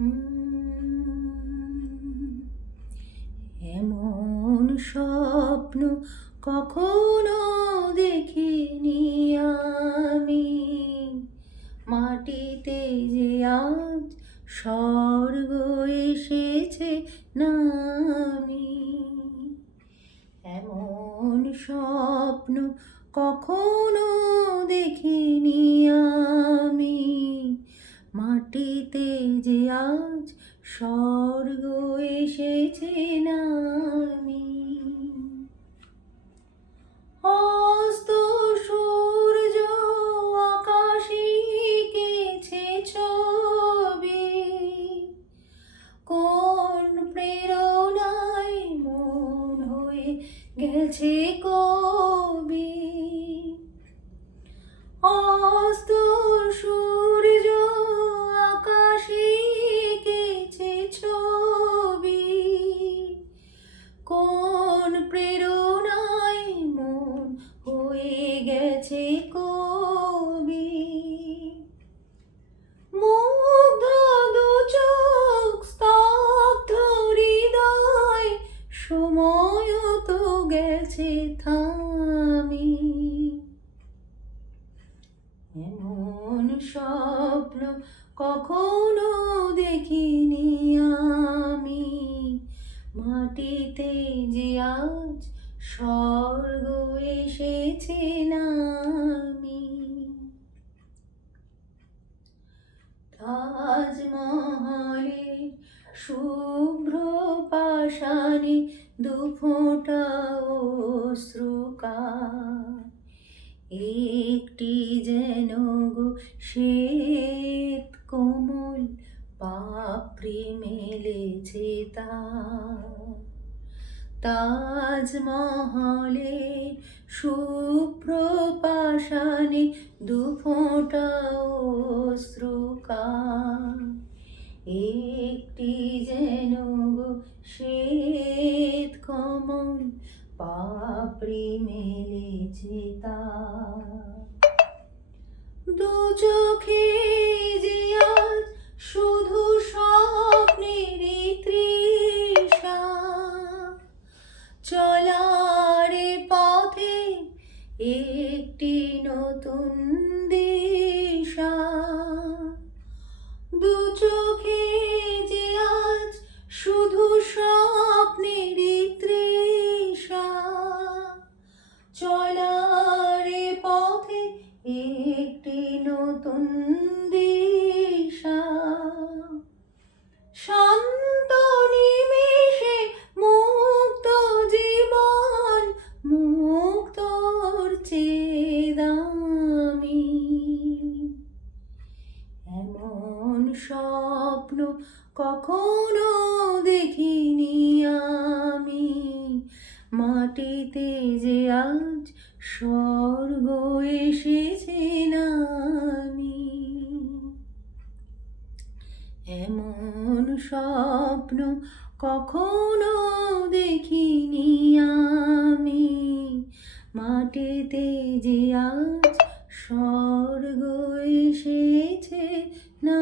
উম, এমন স্বপ্ন কখনো দেখিনি আমি, মাটিতে যে আজ স্বর্গ এসেছে নামি। এমন স্বপ্ন কখনো দেখিনি আমি, মাটিতে যে আজ স্বর্গ এসেছে নামি। অস্ত সূর্য আকাশে এঁকেছে ছবি, কোন প্রেরণায় মন হয়ে গেছে কবি। অস্ত সূর্য আকাশে এঁকেছে ছবি, কোন প্রেরণায় মন হয়ে গেছে কবি। মুগ্ধ দু চোখ স্তব্ধ হৃদয়, সময় তো গেছে থামি। এমন স্বপ্ন কখনো দেখিনি আমি, মাটিতে যে আজ স্বর্গ এসেছে নামি। তাজমহলের শুভ্র পাষাণে দুফোঁটা অশ্রুকার, একটি যেন গো শ্বেত কোমল পাপড়ি মেলেছে তার। তাজমহলের শুভ্র পাষাণে দুফোঁটা অশ্রুকার, একটি যেন গো শ্বেত কোমল পাপড়ি মেলেছে তার। দু চোখে যে আজ শুধু স্বপ্নের তৃষা, চলার পথে একটি নতুন দিশা। দু চোখে যে আজ শুধু স্বপ্নের তৃষা, চলার পথে একটি নতুন দিশা। শান্ত নিমেষে মুক্ত জীবন, মুক্তর চেয়ে দামি। এমন স্বপ্ন কখনো দেখিনি আমি, মাটিতে যে আজ স্বর্গ এসেছে নামি। এমন স্বপ্ন কখনো দেখিনি আমি, মাটিতে যে আজ স্বর্গ এসেছে না।